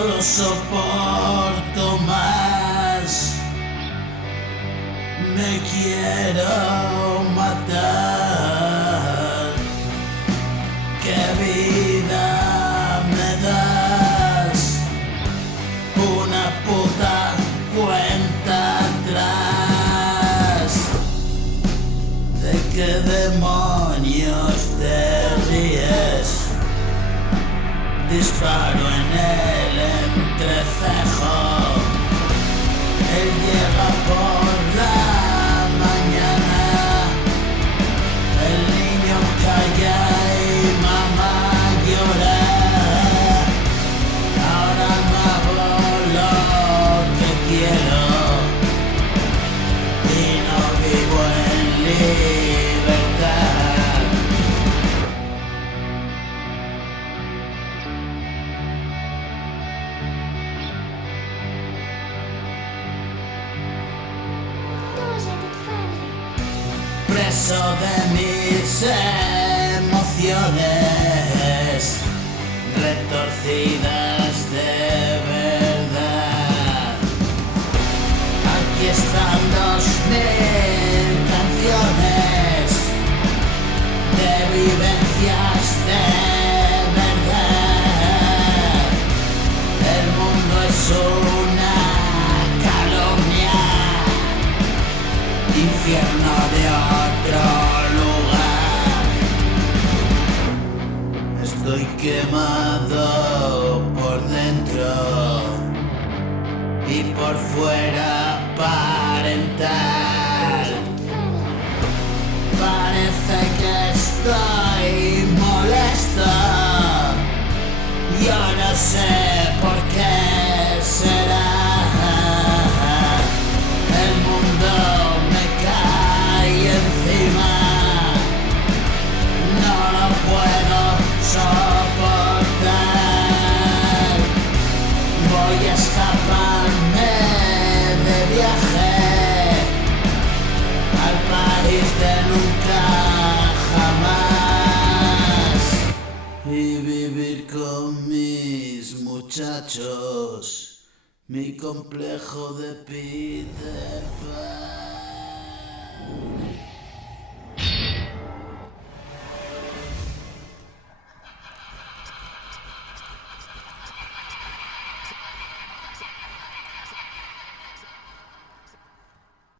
lo soporto más. Me quiero matar. ¿Qué vida me das? Una puta cuenta atrás. ¿De qué demonios te ríes? Disparo en el entrecejo. Él llega por la mañana. El niño calla y mamá llora. Ahora no hago lo que quiero y no vivo en libertad. Preso de mis emociones retorcidas de verdad. Aquí están 2000 canciones de vivencias de verdad. El mundo es una calumnia, infierno de otro lugar. Estoy quemado por dentro y por fuera aparentar. Parece que estoy molesto. Yo no sé por qué será. El mundo me cae encima. No lo puedo soportar. Voy a escaparme de viaje al país de nunca jamás y vivir con mis muchachos mi complejo de Peter Pan.